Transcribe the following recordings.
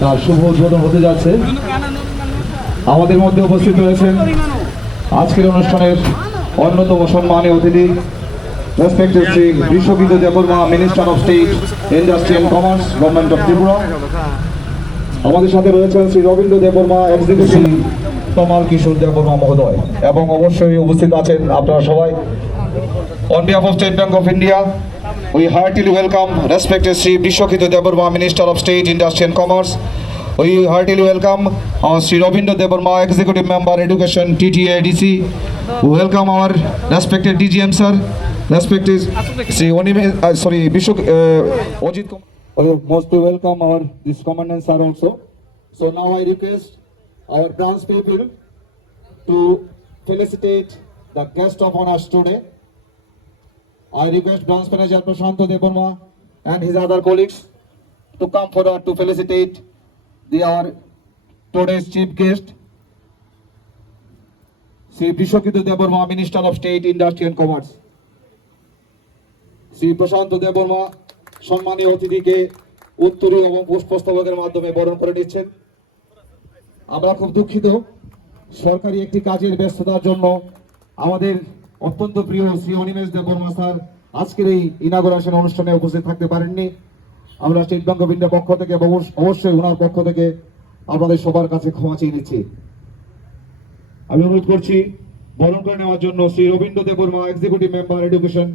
তার শুভ উদ্বোধন হতে যাচ্ছে। আমাদের মধ্যে উপস্থিত রয়েছেন আজকের অনুষ্ঠানের অন্যতম সম্মানীয় অতিথি respected Shri Biswajit Debbarma, minister of state industry and commerce, government of Tripura. আমাদের সাথে রয়েছেন শ্রী রবীন্দ্র দেববর্মা, এক্সিকিউটিভ তমাল কিশোর দেববর্মা মহোদয়, এবং অবশ্যই উপস্থিত আছেন আপনারা সবাই। On behalf of State Bank of India, we heartily welcome respected Sri Bishokito Deborma, Minister of State, Industry and Commerce. We heartily welcome our Sri Robindra Deborma, Executive Member, Education, TTA, DC. We welcome our respected DGM sir, respected Sri Bishop Ojit Kumar. We most welcome our this commandant sir also. So now I request our branch people to felicitate the guest of honors today. I request Branch Manager Prashanto Deborma and his other colleagues to come forward to felicitate our today's chief guest, Sri Bishokito Deborma, Minister of State, Industry and Commerce. Sri Prashanto Deborma সম্মানীয় অতিথিকে উত্তরীয় এবং পুষ্পস্তবকের মাধ্যমে বরণ করে নিচ্ছেন। আমরা খুব দুঃখিত, সরকারি একটি কাজের ব্যস্ততার জন্য আমাদের অত্যন্ত প্রিয় শ্রী অনিমেষ দেববর্মা স্যার আজকের এই ইনাগুরেশন অনুষ্ঠানে উপস্থিত থাকতে পারেননি। আমরা স্টেট ব্যাংক অফ ইন্ডিয়ার পক্ষ থেকে অবশ্যই ওনার পক্ষ থেকে আপনাদের সবার কাছে ক্ষমা চেয়ে নিচ্ছি। আমি অনুরোধ করছি বরণ করে নেওয়ার জন্য Shri Rabindra Debbarma, executive member, education,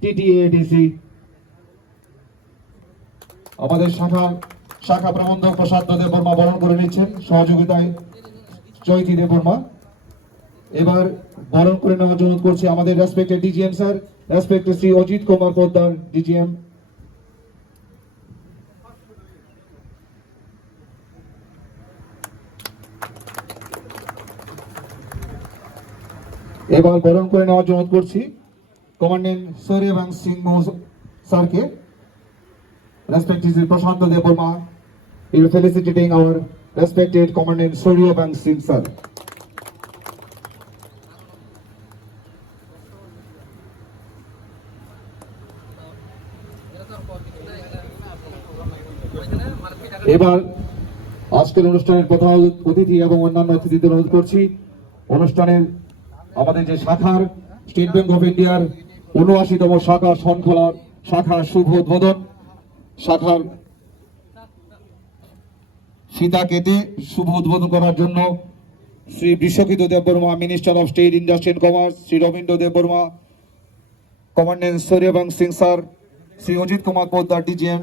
TTA/DC, আমাদের শাখা প্রবন্ধক প্রসাদ দেববর্মা বরণ করে নিচ্ছেন সহযোগিতায় চৈতি দেববর্মা। এবার বরণ করে নেওয়ার জন্য করছি আমাদের respected DGM sir, respected Shri Ajit Kumar Poddar, DGM. এবার বরণ করে নেওয়ার জন্য করছি কমান্ডেন্ট সূর্যবংশ সিং স্যারকে, respected Shri Prashant Debbarma, felicitating our respected Commandant Sooryabans Singh sir. এবার আজকের অনুষ্ঠানের প্রধান অতিথি এবং অন্যান্য অতিথিদের অনুরোধ করছি অনুষ্ঠানের আমাদের যে শাখার স্টেট ব্যাংক অফ ইন্ডিয়ার ৭৯তম শাখা শৃঙ্খলার শাখার শুভ উদ্বোধন, শাখার ফিতা কেটে শুভ উদ্বোধন করার জন্য Shri Biswajit Debbarma, minister of state, industry and commerce, Shri Rabindra Debbarma, commandant সূর্যবংশ Singh sir, Shri Ajit Kumar Poddar, DGM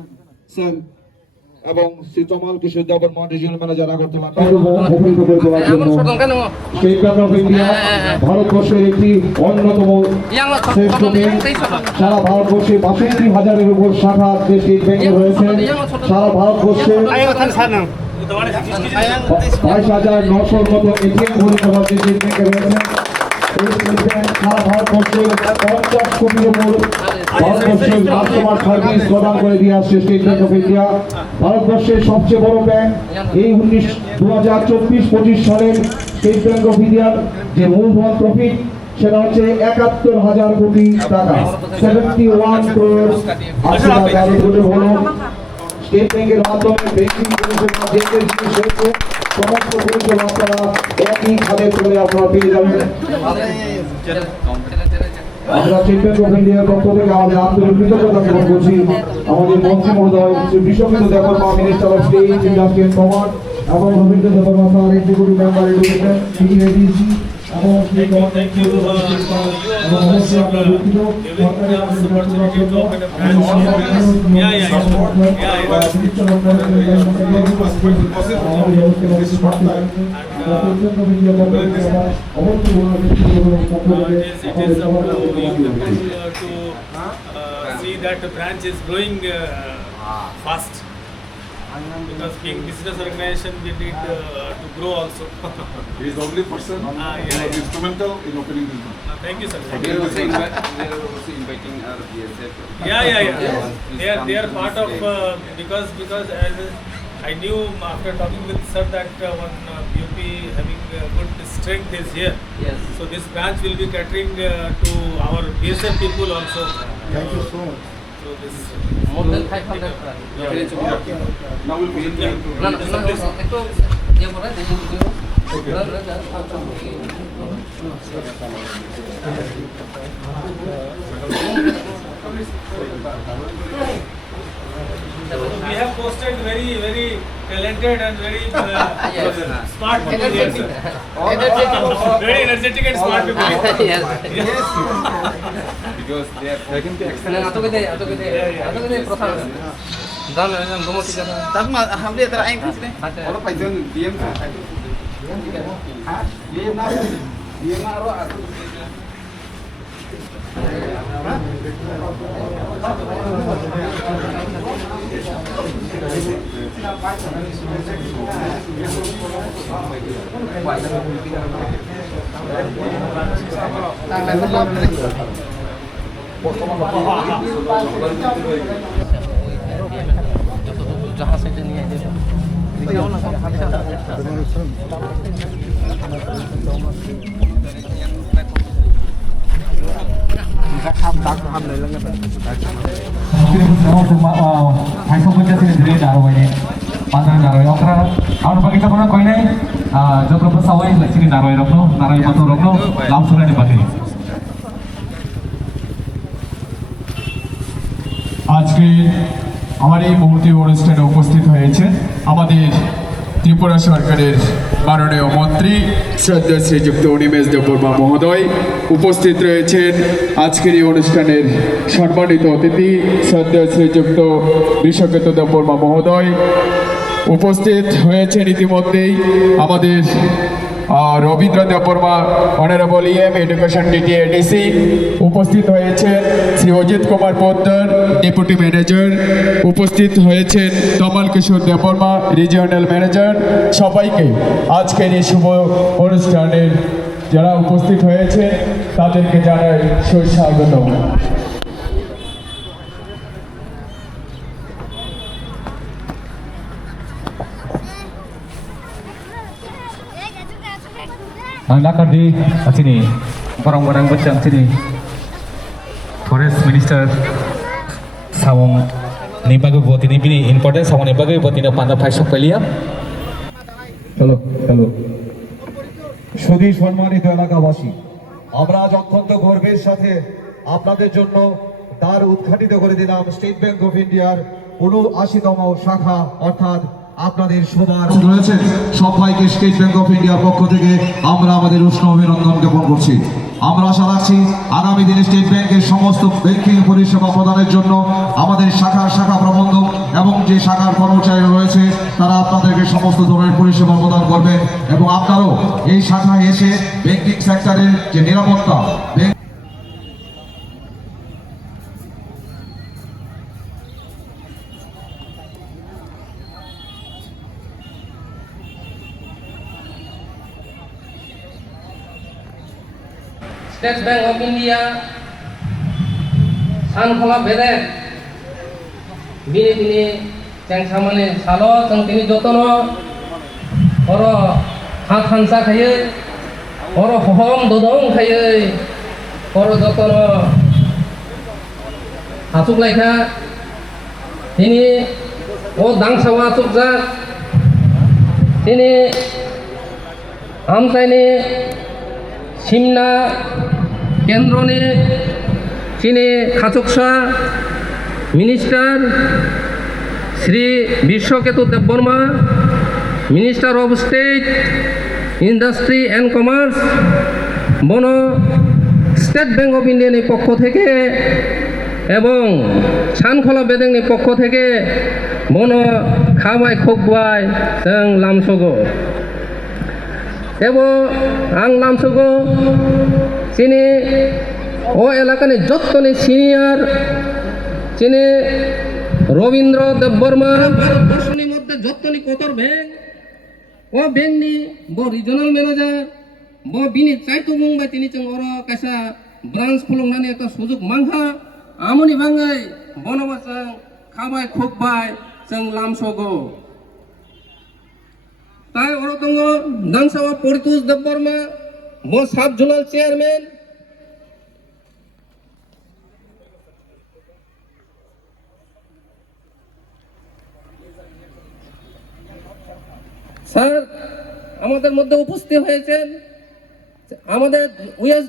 sir, এবং Shri Tamal Kishore Debbarma, regional manager, Agartala. State Bank of India ভারতবর্ষের একটি অন্যতম শ্রেষ্ঠ ব্যাংক। সারা ভারতবর্ষে ৬২,০০০-এর উপর শাখা যে স্টেট ব্যাংকে রয়েছে। সারা ভারতবর্ষে ২২,৯০০-র মতো এটিএম পরিষেবা যে স্টেট ব্যাংকে রয়েছে। এই স্টেট ব্যাংক সারা ভারতবর্ষে ৫০ কোটির উপর ভারতবর্ষের কাস্টমার সার্ভিস প্রদান করে দিয়ে আসছে স্টেট ব্যাংক অফ ইন্ডিয়া। ভারতবর্ষের সবচেয়ে বড় ব্যাংক। এই ২০২৪-২৫ সালের স্টেট ব্যাংক অফ ইন্ডিয়ার যে মূলধন প্রফিট সেটা হচ্ছে ৭১,০০০ কোটি টাকা, 71 crore ৮০ কোটি হলো। স্টেট ব্যাংকের মাধ্যমে ব্যাংকিং পরিষেবা যে জিনিস হয়েছে সমস্ত পরিষেবা আপনারা একই খাতে চলে আপনারা পেয়ে যাবেন। আমরা স্টেট ব্যাংক অফ ইন্ডিয়ার পক্ষ থেকে আমাদের আন্তরিক কৃতজ্ঞতা জ্ঞাপন করছি আমাদের মন্ত্রী মহোদয় Shri Biswajit Debbarma, minister of state, industry and commerce, এবং Rabindra Debbarma sir, executive member, education, TTA/DC, এবং শ্রী কমান্ডেন্ট এবং অবশ্যই আপনার দুঃখিত সরকারি see that the branch is growing fast. Because being business organization, we need to grow also. He is the only person instrumental in opening this bank. Thank you, sir. We are also inviting our BSF. They are part of because as I knew after talking with sir that one BOP having good strength is here. Yes. So this branch will be catering to our BSF people also. Thank you so much. So this. More than 500 price. Now we'll begin to. No, একটু ইয়ে করে দেখুন We have posted very, very talented and very Yes. smart people here, sir. Energetic. Very energetic and smart people here. Yes. because they are taking the মানে আতকে দে প্রথম দাম একদম দমতি কথা tak mah hamli tera aing sini. আচ্ছা Orang pajang diam kan. Diam na. Diam na ro aku. जहाँ से नहीं है देखो भाइसम्म धेरै धारावाहिक पाँचजना धारावाहिक अखरा आउनु बाँकी छ भने कोही नै जत्रो सबै सिनी धारावाहिक रोक्नु नारायण बतो रोक्नु लामसुरानी बाँकी আজকে আমার এই মুহূর্তে অনুষ্ঠানে উপস্থিত হয়েছে আমাদের ত্রিপুরা সরকারের মাননীয় মন্ত্রী শ্রদ্ধা শ্রীযুক্ত অনিমেষ দেববর্মা মহোদয় উপস্থিত রয়েছেন আজকের এই অনুষ্ঠানের সম্মানিত অতিথি শ্রদ্ধা শ্রীযুক্ত বিশ্বকেতু দেববর্মা মহোদয় উপস্থিত হয়েছেন ইতিমধ্যেই আমাদের Rabindra Debbarma honourable EM education DT ADC উপস্থিত হয়েছেন শ্রী অজিত কুমার পোদ্দার ডেপুটি ম্যানেজার উপস্থিত হয়েছেন তমাল কিশোর দেববর্মা রিজিওনাল ম্যানেজার সবাইকে আজকের এই শুভ অনুষ্ঠানের যারা উপস্থিত হয়েছে তাদেরকে জানাই সুস্বাগত nakar di sini barang-barang bercang sini forest minister sawong ni bagai buat ini bini important sawong ni bagai buat ini pandai paisok pelia চলো চলো সুধী সম্মানিত এলাকাবাসী আমরা আজ অত্যন্ত গর্বের সাথে আপনাদের জন্য দ্বার উদ্ঘাটিত করে দিলাম স্টেট ব্যাংক অফ ইন্ডিয়ার ৭৯তম শাখা অর্থাৎ আপনাদের সবার রয়েছে সবাইকে স্টেট ব্যাংক অফ ইন্ডিয়ার পক্ষ থেকে আমরা আমাদের উষ্ণ অভিনন্দন জ্ঞাপন করছি আমরা আশা রাখছি আগামী দিনে স্টেট ব্যাংকের সমস্ত ব্যাংকিং পরিষেবা প্রদানের জন্য আমাদের শাখা প্রবন্ধক এবং যে শাখার কর্মচারী রয়েছে তারা আপনাদেরকে সমস্ত ধরনের পরিষেবা প্রদান করবেন এবং আপনারাও এই শাখায় এসে ব্যাংকিং সেক্টরের যে নিরাপত্তা स्टेट बैंक ऑफ इंडिया सानखला बेदे बिनि बिनि जों सामाने सालो जों दिनै जतन हर हाथ हानसा खायो हर हहम ददं खायो हर जतन हासुकलायखा दिनै ओ दांसावा हासुकजा दिनै आमसायनि सिमना केन्द्रनि चिनी खाचकसा minister Shri Bishwaketu Debbarma minister of state industry and commerce बनो स्टेट बैंक ऑफ इंडिया पक्ष थेके एवं सानखला बेदेंनि पक्ष थेके बनो खाबाय खोकबाय जों लामसगो एवं आं लामसगो चिनी ओ एलाकानि जत्तनि सिनियर चिनी रवींद्र देबबर्मा भारतबर्षनि मध्य जत्तनि कतर बैंक ओ बैंकनि ब रिजनल मैनेजर ब बिनि चाइतो मुंबाय तिनि जों अर कायसा ब्रांच खुलुंनानै एक सुजुग मांहा आमनि बाङै बनबासों खाबाय खोकबाय जों लामसगो তাই অরতঙ্গ দাংসাওয়া পরিতোষ দেববর্মা ব সাব জোনাল চেয়ারম্যান স্যার আমাদের মধ্যে উপস্থিত হয়েছেন আমাদের উইএস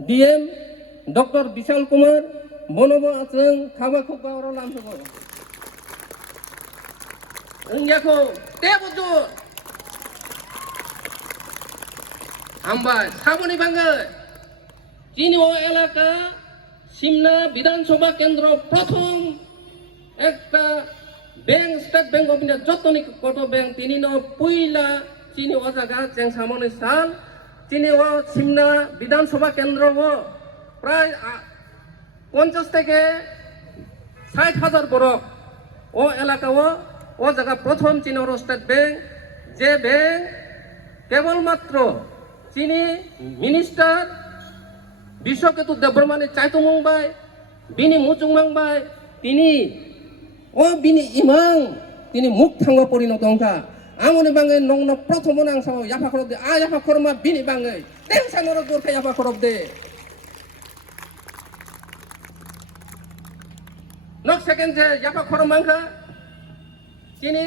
ডিএম ডক্টর বিশাল কুমার বনব আছেন খাবা খুবা ওরা নাম সব দেখো তে বুঝু আমরা সামনি ভাঙ্গে চিনি ও এলাকা সিমনা বিধানসভা কেন্দ্র প্রথম একটা bank State Bank of India যতনি কত ব্যাংক তিনি ন পইলা চিনি ও জায়গা যেন সামনে সাল চিনি ও সিমনা বিধানসভা কেন্দ্র ও প্রায় 50 থেকে 60,000 বরক ও এলাকা ও জায়গা প্রথম চিনি ওর স্টেট ব্যাংক যে ব্যাংক কেবলমাত্র চিনি মিনিস্টার বিশ্বকেতু দেববর্মানি চাইতুমংবাই বিনি মুচুংমাংবাই তিনি ও বিনি ইমাং তিনি মুখ থাঙ্গ পরিণত অংকা আমনি বাঙে নংন প্রথম নাংসাও ইয়াফা খরব দে ইয়াফা খরমা বিনি বাঙে টেনশন ওর দূর খাই ইয়াফা খরব দে নক সেকেন্ড যে ইয়াফা খরম মাংখা চিনি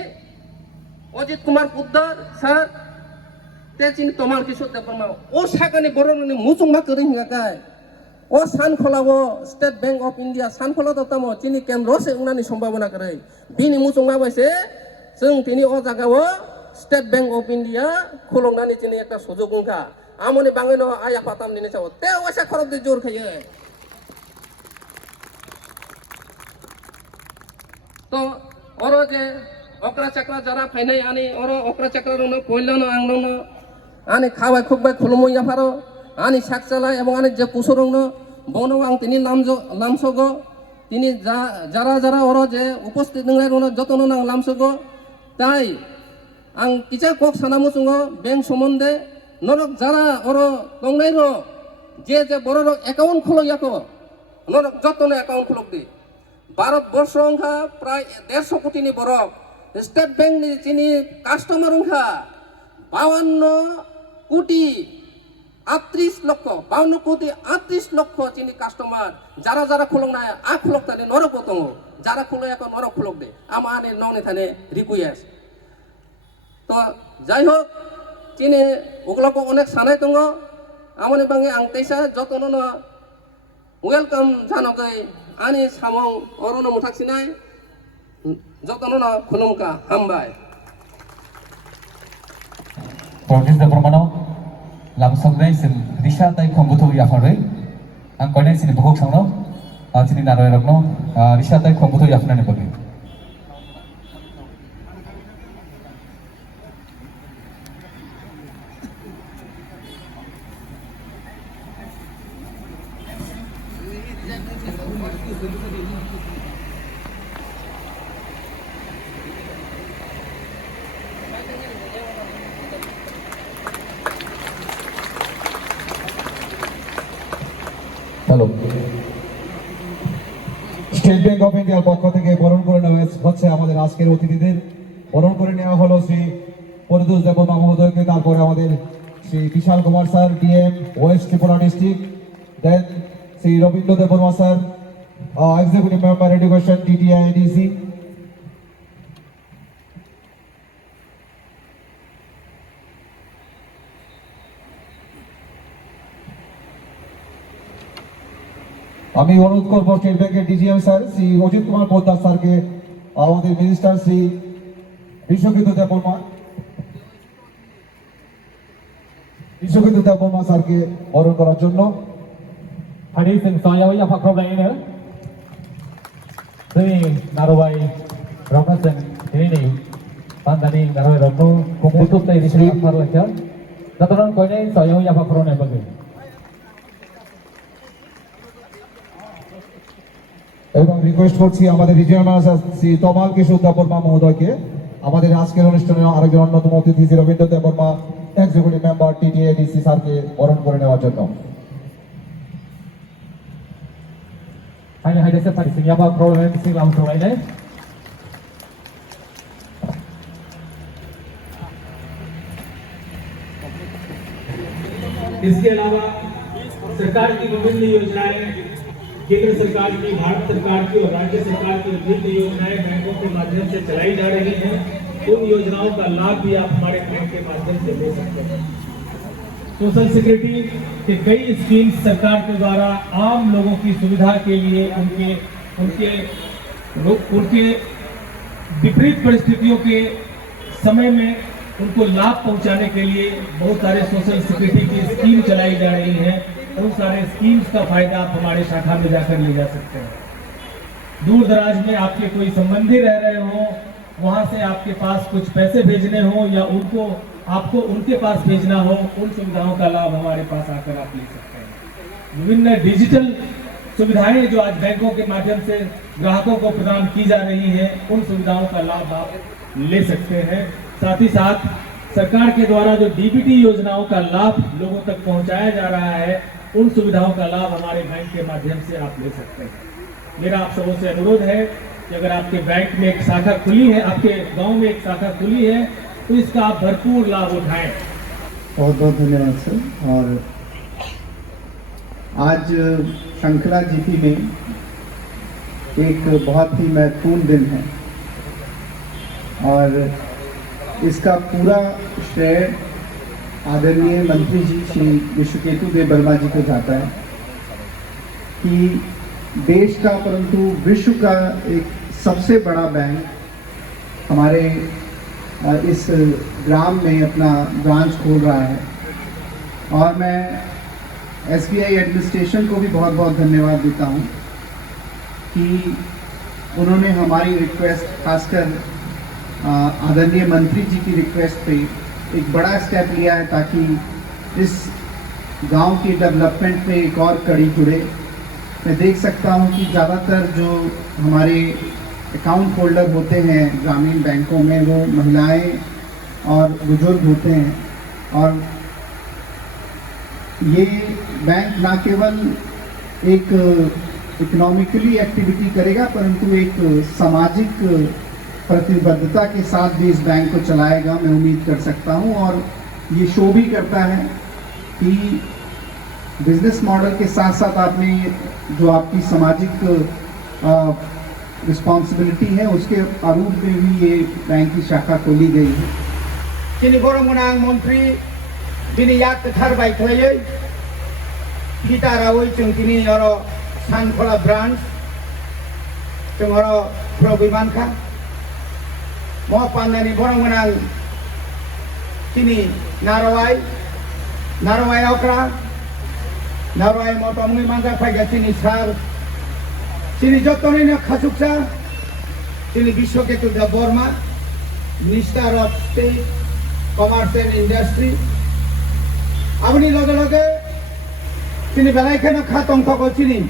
অজিত কুমার পুদ্দার স্যার তে চিনি তোমার কিশোর দেববর্মা ও সাকানি বড়নি মুচুংমা করি হিঙ্গাকায় ও সানখলাও স্টেট ব্যাংক অফ ইন্ডিয়া সানখলা দতামো চিনি কেন্দ্र से उनानि सम्भावना करे बिनि मुचुंगा बायसे जों तिनि ओ जागाव स्टेट बैंक अफ इंडिया खुलंनानि चिनि एकटा सुजुग उंखा आमनि बाङैनो आया पाताम निनि साव ते ओसा खरब दे जोर खायो तो ओरो जे अक्रा चक्रा जरा फाइनाय आनि ओरो अक्रा चक्रा रनो कइलानो आंनो आनि खाबाय खुबाय खुलुमो याफारो आनि साकचाला এবং आनि जे कुसुरंनो बनो आं तिनि नामसगो तिनि যারা যারা ওরা যে উপস্থিত নংলাই রনো যতন নাং লামসগো তাই आं किसा कक सानामो जोङो बेंक सम्बन्धे नरक যারা ওরা নংলাই র যে যে বড় অ্যাকাউন্ট খুলয়াকো নরক যতন অ্যাকাউন্ট খুলক দি ভারতবর্ষ সংখ্যা প্রায় 150 কোটিনি বরক স্টেট ব্যাংক नि চিনি কাস্টমার সংখ্যা 52 কোটি 38 লক্ষ 52 কোটি 38 লক্ষ চিনি কাস্টমার যারা যারা খুলক না আ খুলক তানে নরক বতং যারা খুলে এখন নরক খুলক দে আমানে ননে থানে রিকুয়েস্ট তো যাই হোক চিনি ওগুলোকে অনেক সানাই দङ আমনি বাঙে আं তেইসা যতन ওয়েলকাম জানগै आनि सामं अरन मुथाक्सिनाय যতन खुलुमका हामबाय Provinsi Departemen lamsongnai sin Risha tai khongbutu yafaroi ang koinai sin bukok sangno sini naroi rokno Risha tai khongbutu yafnani bagi hello state Bank of ইন্ডিয়ার পক্ষ থেকে বরণ করে নেওয়া হচ্ছে আমাদের আজকের অতিথিদের বরণ করে নেওয়া হলো শ্রী পরিতোষ দেববর্মা মহোদয়কে তারপরে আমাদের Shri Vishal Kumar sir DM West Tripura district then Shri Rabindra Debbarma sir executive member education TTIDC আমি অনুরোধ করবো স্টেট ব্যাংকের ডিজিএম স্যার শ্রী অজিত কুমার পোদ্দার স্যারকে আমাদের মিনিস্টার শ্রী বিশ্বকেতু দেববর্মা স্যারকে বরণ করার জন্য hari sing saya ya pak problem ini ini narubai rokna sing ini pandani narubai rokno kumputus teh di sini par lagi datoran kau ini saya ya pak problem bagi এবং request করছি আমাদের regional manager Shri Tamal Kishore Debbarma মহোদয়কে আমাদের আজকের অনুষ্ঠানে আরেকজন অন্যতম অতিথি শ্রী রবীন্দ্র দেববর্মা এক্সিকিউটিভ মেম্বার টিটিআইডিসি স্যারকে বরণ করে নেওয়ার জন্য hanya ada separi sing ya pak problem sing langsung ini इसके अलावा सरकार की विभिन्न योजनाएं केंद्र सरकार की भारत सरकार की और राज्य सरकार की विभिन्न योजनाएं बैंकों के माध्यम से चलाई जा रही हैं उन योजनाओं का लाभ भी आप हमारे बैंक के माध्यम से ले सकते हैं। सोशल सिक्योरिटी के कई स्कीम्स सरकार के द्वारा आम लोगों की सुविधा के लिए उनके विपरीत परिस्थितियों के समय में उनको लाभ पहुंचाने के लिए बहुत सारे सोशल सिक्योरिटी की स्कीम चलाई जा रही हैं। उन सारे स्कीम्स का फायदा आप हमारे शाखा में जाकर ले जा सकते हैं। दूर दराज में आपके कोई संबंधी रह रहे हो, वहां से आपके पास कुछ पैसे भेजने हो या आपको उनके पास भेजना हो, उन सुविधाओं का लाभ हमारे पास आकर आप ले सकते हैं। विभिन्न डिजिटल सुविधाएं जो आज बैंकों के माध्यम से ग्राहकों को प्रदान की जा रही हैं, उन सुविधाओं का लाभ आप ले सकते हैं। साथ ही साथ सरकार के द्वारा जो डीबीटी योजनाओं का लाभ लोगों तक पहुंचाया जा रहा है, उन सुविधाओं का लाभ हमारे बैंक के माध्यम से आप ले सकते हैं। मेरा आप सबों से अनुरोध है कि अगर आपके बैंक में एक शाखा खुली है, आपके गांव में एक शाखा खुली है, तो इसका आप भरपूर लाभ उठाएं। बहुत बहुत धन्यवाद सर। और आज श्रृंखला जीपी में एक बहुत ही महत्वपूर्ण दिन है और इसका पूरा श्रेय आदरणीय मंत्री जी श्री विश्वकेतु देव वर्मा जी को जाता है कि देश का परंतु विश्व का एक सबसे बड़ा बैंक हमारे इस ग्राम में अपना ब्रांच खोल रहा है। और मैं एसबीआई एडमिनिस्ट्रेशन को भी बहुत बहुत धन्यवाद देता हूँ कि उन्होंने हमारी रिक्वेस्ट, खासकर आदरणीय मंत्री जी की रिक्वेस्ट पे एक बड़ा स्टेप लिया है ताकि इस गांव के डेवलपमेंट में एक और कड़ी जुड़े। मैं देख सकता हूं कि ज़्यादातर जो हमारे अकाउंट होल्डर होते हैं ग्रामीण बैंकों में, वो महिलाएं और बुजुर्ग होते हैं। और ये बैंक ना केवल एक इकोनॉमिकली एक्टिविटी करेगा, परंतु एक सामाजिक प्रतिबद्धता के साथ भी इस बैंक को चलाएगा, मैं उम्मीद कर सकता हूं। और ये शो भी करता है कि बिजनेस मॉडल के साथ साथ आपने जो आपकी सामाजिक रिस्पॉन्सिबिलिटी है उसके आरूप में भी ये बैंक की शाखा खोली गई है। Kini borong menang menteri bini yak ketar baik lagi. Kita rawai cung kini oro Sankola branch, cung oro Probiman ka. Mau pandani borong menang kini Narawai okra, Narawai mau tomui mangga pagi kini sar, kini jotoni na khasuksa, kini Vishwaketu Dev Verma, Minister of State, Commerce and Industry. Abni loge kini belai kena khatong thoko kini.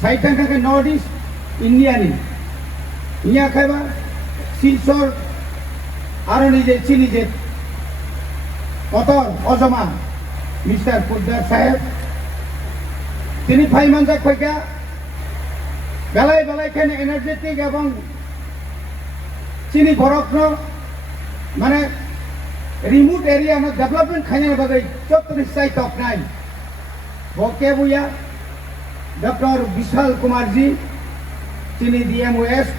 Saitan ka North East India ni. Inya khaiba Silsor aroni je chini je. Motor Ozama Mr. Puddar Sahib. Tini phai manjak phaiga. Belai kena energetic ebong chini borokno মানে remote area না development খাইনে বাগে 34 site of 9 বকে বুয়া doctor বিশাল কুমার জি তিনি DM West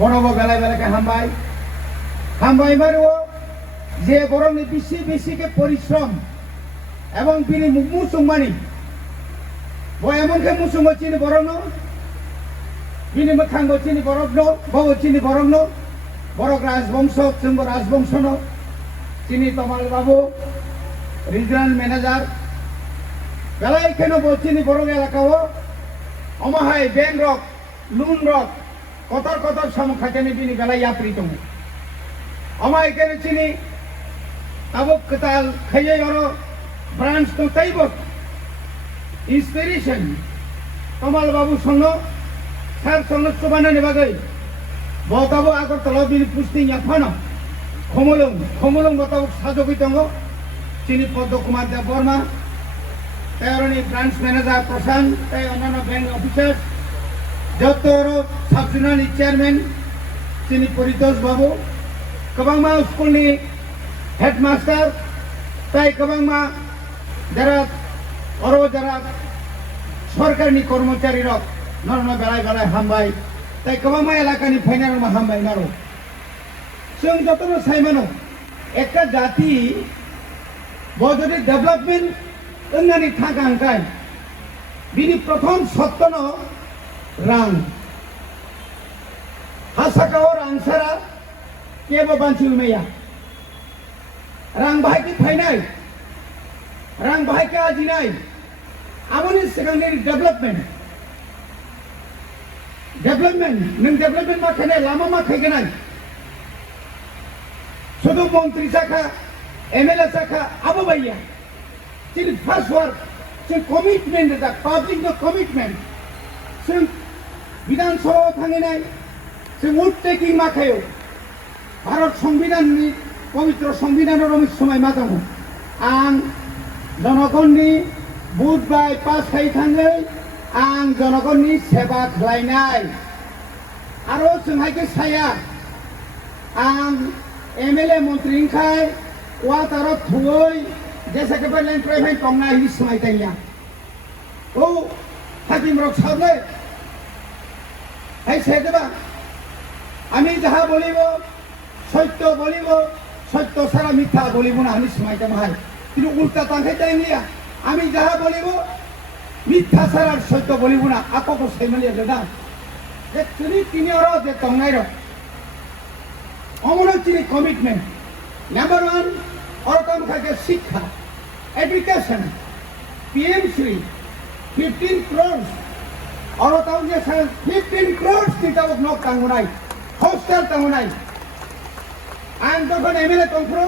বড় বেলাকে হামবাই মারো যে বরংনি বেশি কে পরিশ্রম এবং তিনি মুসুমানি বয়মনকে মুসুম চিনি বরংনো বিনি মখাঙ্গ চিনি বরংনো বউ চিনি বরংনো বড় রাজবংশ চঙ্গ রাজবংশ তিনি তমাল বাবু রিজনাল ম্যানেজার বেলায় কেন চিনি বড় এলাকাও অমাহাই ব্যাংক রক লুন রক কতর সমখাকেনি বিনি বেলায় ইয়াত্রী তমু অমাহাই কেন চিনি তাবক কতাল খাইয়ে অর ব্রাঞ্চ তো তাইব ইন্সপিরেশন তমাল বাবু সঙ্গ সার সঙ্গ সুবানানি বাগৈ Botabo Agartala bini pushing yapano. Khomolong botabo sajogi tongo. Chini Poddo Kumar Dev Verma. Tayorani branch manager Prashan. Tayorana bank officers. Jotoro subsidiary chairman. Chini Poritos Babu. Kabangma school ni headmaster. Tai Kabangma jara oro jara সরকারি কর্মচারী rock নরনা বেলায় হামবাই তাই কবামা এলাকানি final হামবাই narrow जों जतन साइमानो एक जाति बजरी development होननानै थांखांखाय बिनि प्रथम सत्तन रां हासाकाव रांसारा केबो बानसिलमैया रां बाहायके फायनाय रां बाहायके आजिनाय आमोनि सिगांनि डेवलपमेंट नों डेवलपमेंट मा खायनाय लामा मा खायगोनाय शुद्ध मंत्री जाखा एमएलए जाखा आबो बायया जोंनि फार्स्ट वर्क जों कमिटमेंट दा पाब्लिक नो कमिटमेंट जों विधानसभायाव थांनाय जों वोट टेकिं मा खायो भारत संविधाननि पवित्र संविधानर समय मा दङ आं जनगणनि बुथ बाय पास खायखाङै आं जनगणनि सेवा खालायनाय आरो जोंहायके साया आं एमएलए मंत्रीखाय वाटाराव थुयै जैसे के पहले प्राइवेट कमना ही समय तैया ओ हाकिम रक साहबले है सेदबा আমি যাহা বলিব সত্য বলিব সত্য সারা মিথ্যা বলিব না আমি সময়তে ভাই কিন্তু উল্টা তাকে তাই নিয়া আমি যাহা বলিব মিথ্যা সারা সত্য বলিব না আপকো সেমালিয়া দাদা যে তিনি ওরা যে তংনাইর অমন চিনি কমিটমেন্ট নাম্বার 1 অরতম খাকে শিক্ষা एजुकेशन पीएमश्री 15 crores और ताऊ जे 15 crores टिका न कांगनाय हॉस्टेल तांगनाय आं যখন एमएलए तंफ्रो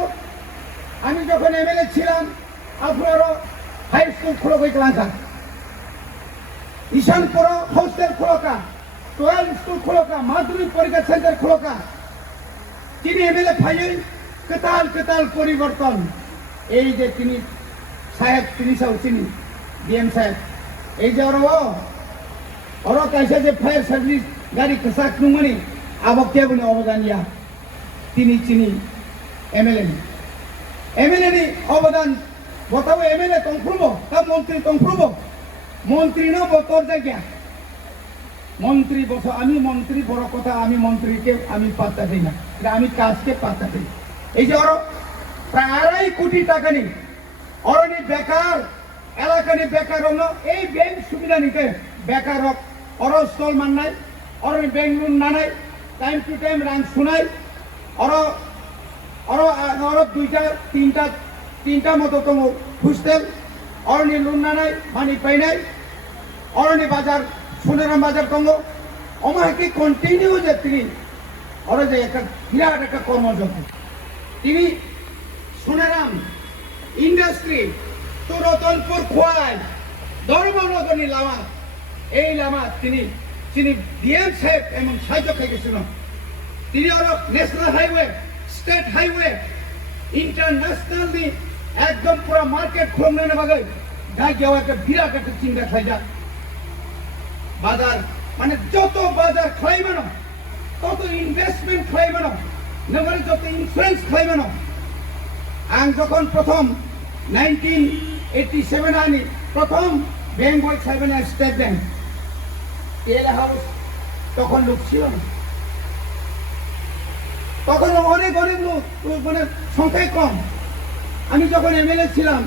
আমি যখন एमएलए ছিলাম আপনারা হাই স্কুল খুলে গইলাম ঈশানপুর হস্টেল খোলকা 12 স্কুল খোলকা মাধ্যমিক পরীক্ষা সেন্টার খোলকা তিনি एमएलए ফাইল কতাল পরিবর্তন এই যে তিনি साहेब তিনি চিনি ডিএম সাহেব এই যে ওরা কাইসা যে ফায়ার সার্ভিস গাড়ি কসাক নুমনি আবক কে বনে অবদানিয়া তিনি চিনি এমএলএ নি অবদান বতাও এমএলএ তংফুরবো তা মন্ত্রী তংফুরবো মন্ত্রী ন বতর জায়গা মন্ত্রী বস আমি মন্ত্রী বড় কথা আমি মন্ত্রীকে আমি পাত্তা দেই না এটা আমি কাজকে পাত্তা দেই এই যে ওরা প্রায় 2.5 কোটি টাকা নেই অরনি বেকার এলাকানি বেকার হলো এই ব্যাংক সুবিধা নিতে বেকার অর স্টল মাননাই অরনি ব্যাংক লোন নানাই টাইম টু টাইম রাং শুনাই অর দুইটা তিনটা মতো তো হোস্টেল অরনি লোন নানাই মানি পাইনাই অরনি বাজার সোনারাম বাজার তঙ্গ অমাকে কন্টিনিউ যে তিনি অর যে একটা বিরাট একটা কর্মযজ্ঞ তিনি সোনারাম ইন্ডাস্ট্রি তো রতনপুর খোয়াই ধর্মনগরী লামা এই লামা তিনি ডিএম সাহেব এবং সাহায্য খাইছিল তিনি আরো national highway state highway internationally একদম পুরো মার্কেট খুলনে বাগে গাই যাওয়া একটা বিরাট একটা চিন্তা খাইজা বাজার মানে যত বাজার খাইবানো তত ইনভেস্টমেন্ট খাইবানো নগরে যত ইনফ্লুয়েন্স খাইবানো आं যখন প্রথম 1987 আনি প্রথম ব্যাংক বই সাইবেন স্টেট ব্যাংক তেল হাউস তখন লোক ছিল না তখন অনেক লোক মানে সংখ্যায় কম আমি যখন এমএলএ ছিলাম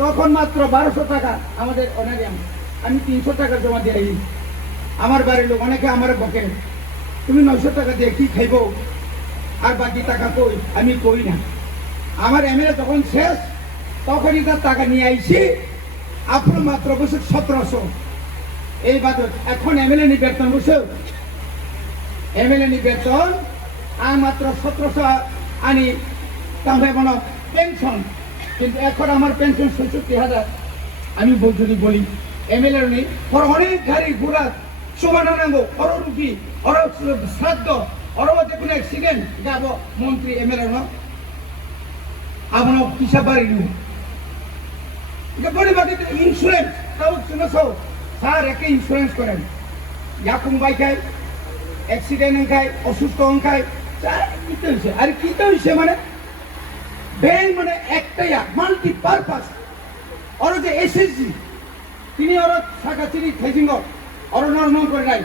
তখন মাত্র 1200 টাকা আমাদের অনারিয়াম আমি 300 টাকা জমা দিই আমার বাড়ির লোক অনেকে আমার বকে তুমি 900 টাকা দিয়ে কি খাইবো আর বাকি টাকা কই আমি কই না আমার এমএলএ যখন শেষ তখনই তার টাকা নিয়ে আইছি আপনার মাত্র বছর 1700 এই বাজেট এখন এমএলএ নি বেতন বসে এমএলএ নি বেতন আর মাত্র 1700 আনি তাহলে মনে পেনশন কিন্তু এখন আমার পেনশন 67000 আমি যদি বলি এমএলএ নি অনেক গাড়ি ঘোড়া শোভানা নাঙ্গো অরুপি শ্রাদ্ধ অরবতে কোনো অ্যাক্সিডেন্ট যাব মন্ত্রী এমএলএ ন আপনার কিসা বাড়ি পরিবারে ইন্স্যুরেন্স তাও শুনেছো স্যার একে ইন্স্যুরেন্স করেন ইয়াকুম বাই খায় অ্যাক্সিডেন্ট খায় অসুস্থ খায় কিতে হয়েছে আর কিতে হয়েছে মানে ব্যাংক মানে একটাই মাল্টি পারপাস ওর যে এসএসজি তিনি ওর শাখা চিনি খেজিঙ্গ ওর নর্ম করে নাই